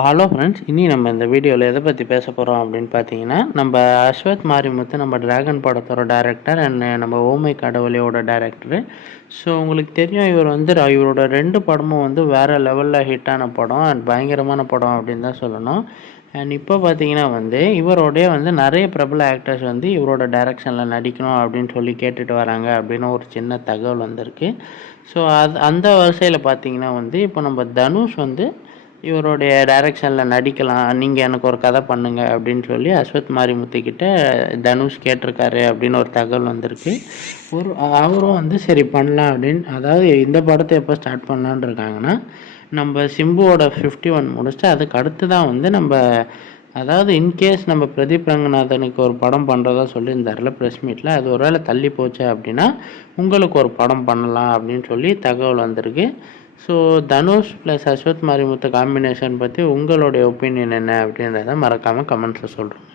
Hello friends இனி நம்ம இந்த வீடியோவில் எதை பற்றி பேச போகிறோம் அப்படின்னு பார்த்தீங்கன்னா நம்ம அஸ்வத் மாரிமுத்து நம்ம டிராகன் படத்தோட டேரக்டர் அண்ட் நம்ம ஓமை கடவுளையோட டேரக்டரு ஸோ உங்களுக்கு தெரியும் இவர் வந்து இவரோட ரெண்டு படமும் வந்து வேறு லெவலில் ஹிட்டான படம் அண்ட் பயங்கரமான படம் அப்படின்னு தான் சொல்லணும். அண்ட் இப்போ பார்த்தீங்கன்னா வந்து இவரோடைய வந்து நிறைய பிரபல ஆக்டர்ஸ் வந்து இவரோட டைரக்ஷனில் நடிக்கணும் அப்படின்னு சொல்லி கேட்டுட்டு வராங்க அப்படின்னு ஒரு சின்ன தகவல் வந்திருக்கு. ஸோ அது அந்த வரிசையில் பார்த்தீங்கன்னா வந்து இப்போ நம்ம தனுஷ் வந்து இவருடைய டைரக்ஷனில் நடிக்கலாம் நீங்கள் எனக்கு ஒரு கதை பண்ணுங்க அப்படின்னு சொல்லி அஸ்வத் மாரிமுத்துக்கிட்ட தனுஷ் கேட்டிருக்காரு அப்படின்னு ஒரு தகவல் வந்திருக்கு. ஒரு அவரும் வந்து சரி பண்ணலாம் அப்படின்னு அதாவது இந்த படத்தை எப்போ ஸ்டார்ட் பண்ணலான்னு இருக்காங்கன்னா நம்ம சிம்புவோட ஃபிஃப்டி ஒன் முடிச்சுட்டு அதுக்கு அடுத்து தான் வந்து நம்ம அதாவது இன்கேஸ் நம்ம பிரதீப் ரங்கநாதனுக்கு ஒரு படம் பண்ணுறதா சொல்லியிருந்தார்ல ப்ரெஸ் மீட்டில் அது ஒரு வேளை தள்ளி போச்சு அப்படின்னா உங்களுக்கு ஒரு படம் பண்ணலாம் அப்படின்னு சொல்லி தகவல் வந்திருக்கு. So Dhanush plus Ashwath Marimuthu combination பற்றி உங்களுடைய ஒப்பீனியன் என்ன அப்படின்றத மறக்காமல் கமெண்ட்ஸில் சொல்கிறேன்